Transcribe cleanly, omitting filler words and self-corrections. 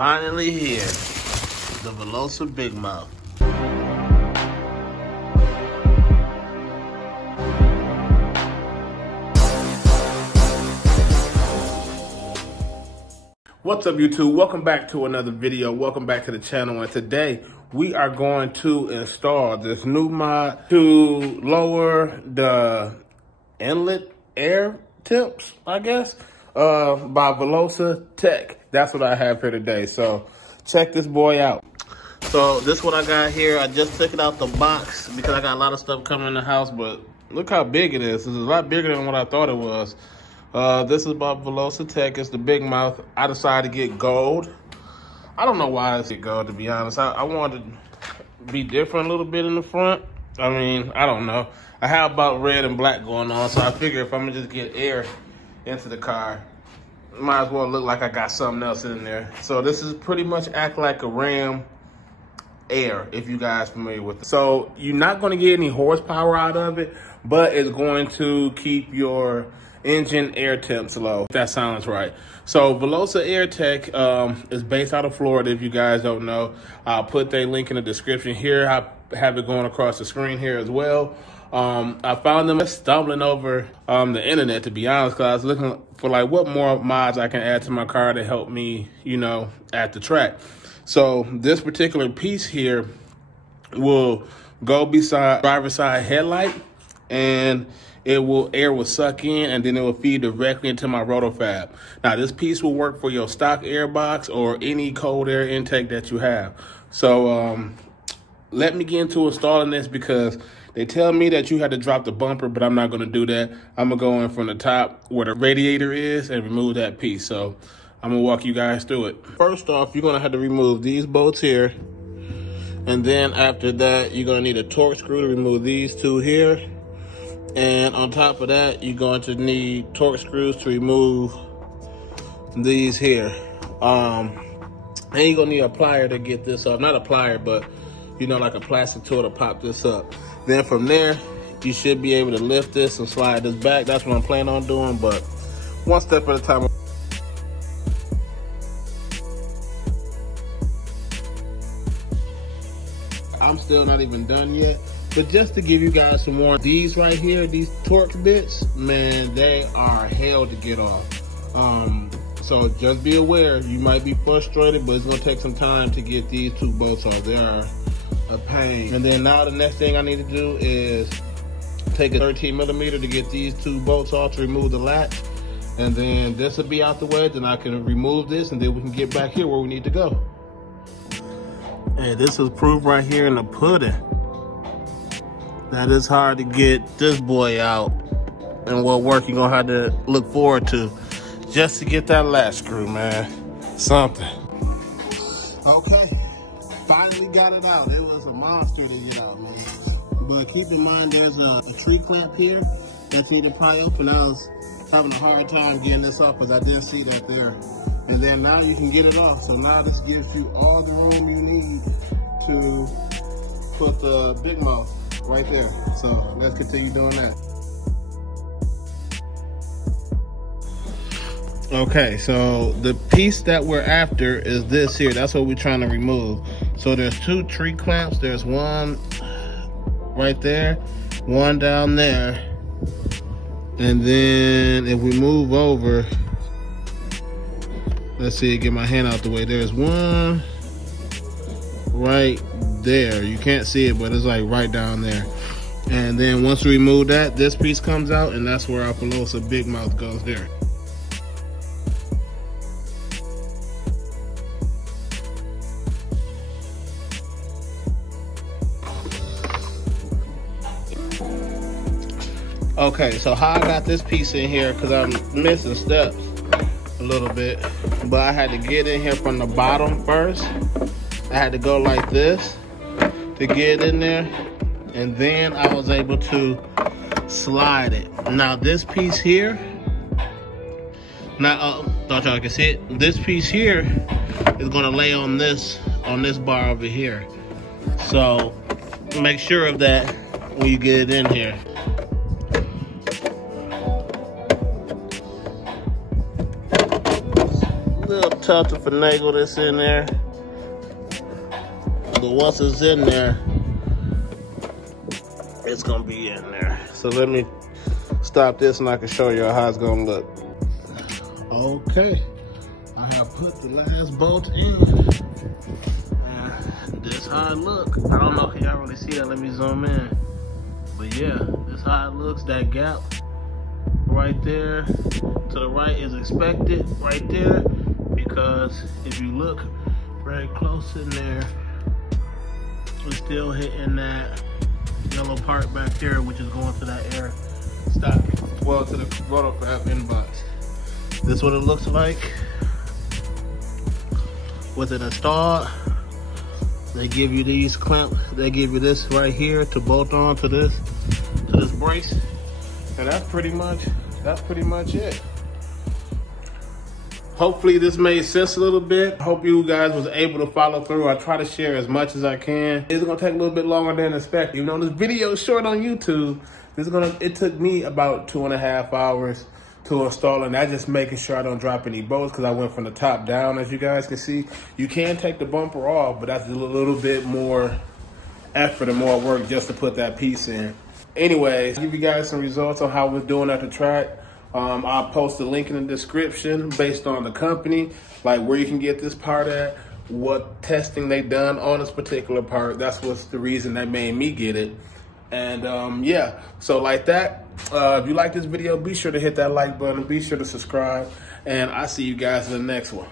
Finally here, the Velosa Big Mouth. What's up, YouTube? Welcome back to another video. Welcome back to the channel. And today we are going to install this new mod to lower the inlet air temps, I guess, by Velosa Tech. That's what I have here today. So check this boy out. So this is what I got here. I just took it out the box because I got a lot of stuff coming in the house, but look how big it is. It's a lot bigger than what I thought it was. This is by Velosa Tech. It's the Big Mouth. I decided to get gold. I don't know why I said gold, to be honest. I wanted to be different a little bit in the front. I mean, I don't know. I have about red and black going on, so I figure if I'm gonna just get air into the car, might as well look like I got something else in there. So this is pretty much act like a Ram Air, if you guys familiar with it. So you're not gonna get any horsepower out of it, but it's going to keep your engine air temps low, if that sounds right. So Velosa Air Tech is based out of Florida, if you guys don't know. I'll put their link in the description here. I have it going across the screen here as well. I found them stumbling over the internet, to be honest, because I was looking for like what more mods I can add to my car to help me, you know, at the track. So this particular piece here will go beside driver's side headlight, and air will suck in, and then it will feed directly into my rotofab. Now this piece will work for your stock air box or any cold air intake that you have. So let me get into installing this, because they tell me that you had to drop the bumper, but I'm not going to do that. I'm going to go in from the top where the radiator is and remove that piece. So I'm going to walk you guys through it. First off, you're going to have to remove these bolts here. And then after that, you're going to need a torque screw to remove these two here. And on top of that, you're going to need torque screws to remove these here. And you're going to need a plier to get this up. Not a plier, but, you know, like a plastic tool to pop this up. Then from there, you should be able to lift this and slide this back. That's what I'm planning on doing, but one step at a time. I'm still not even done yet. But just to give you guys some more, these right here, these torque bits, man, they are hell to get off. So just be aware, you might be frustrated, but it's gonna take some time to get these two bolts off. They are a pain. And then now the next thing I need to do is take a 13mm to get these two bolts off to remove the latch. And then this will be out the way, then I can remove this, and then we can get back here where we need to go. And this is proof right here in the pudding that it's hard to get this boy out, and what work you're gonna have to look forward to just to get that latch screw, man. Something. Okay, finally got it out. It was a monster to get out, man. But keep in mind, there's a tree clamp here that you need to pry open. I was having a hard time getting this off because I didn't see that there. And then now you can get it off. So now this gives you all the room you need to put the Big Mouth right there. So let's continue doing that. Okay, so the piece that we're after is this here. That's what we're trying to remove. So there's two tree clamps. There's one right there, one down there. And then if we move over, let's see, get my hand out the way. There's one right there. You can't see it, but it's like right down there. And then once we remove that, this piece comes out, and that's where our Velosa Big Mouth goes there. Okay, so how I got this piece in here, because I'm missing steps a little bit, but I had to get in here from the bottom first. I had to go like this to get in there, and then I was able to slide it. Now this piece here, thought y'all could see it. This piece here is gonna lay on this bar over here. So make sure of that when you get it in here. tough to finagle this in there. But once it's in there, it's gonna be in there. So let me stop this and I can show you how it's gonna look. Okay, I have put the last bolt in. And this how it look. I don't know if y'all really see that, let me zoom in. But yeah, this how it looks. That gap right there to the right is expected right there, because if you look very close in there, we're still hitting that yellow part back there, which is going to that air stop, well, to the rotorcraft inbox. This is what it looks like with it installed. They give you these clamps, they give you this right here to bolt on to this brace, and that's pretty much it. Hopefully this made sense a little bit. Hope you guys was able to follow through. I try to share as much as I can. It's gonna take a little bit longer than expected. Even though this video is short on YouTube, it took me about 2.5 hours to install, and that's just making sure I don't drop any bolts, because I went from the top down, as you guys can see. You can take the bumper off, but that's a little bit more effort and more work just to put that piece in. Anyways, give you guys some results on how we're doing at the track. I'll post a link in the description based on the company, like where you can get this part at, what testing they done on this particular part. That's what's the reason that made me get it. And yeah, so like that, if you like this video, be sure to hit that like button, be sure to subscribe, and I'll see you guys in the next one.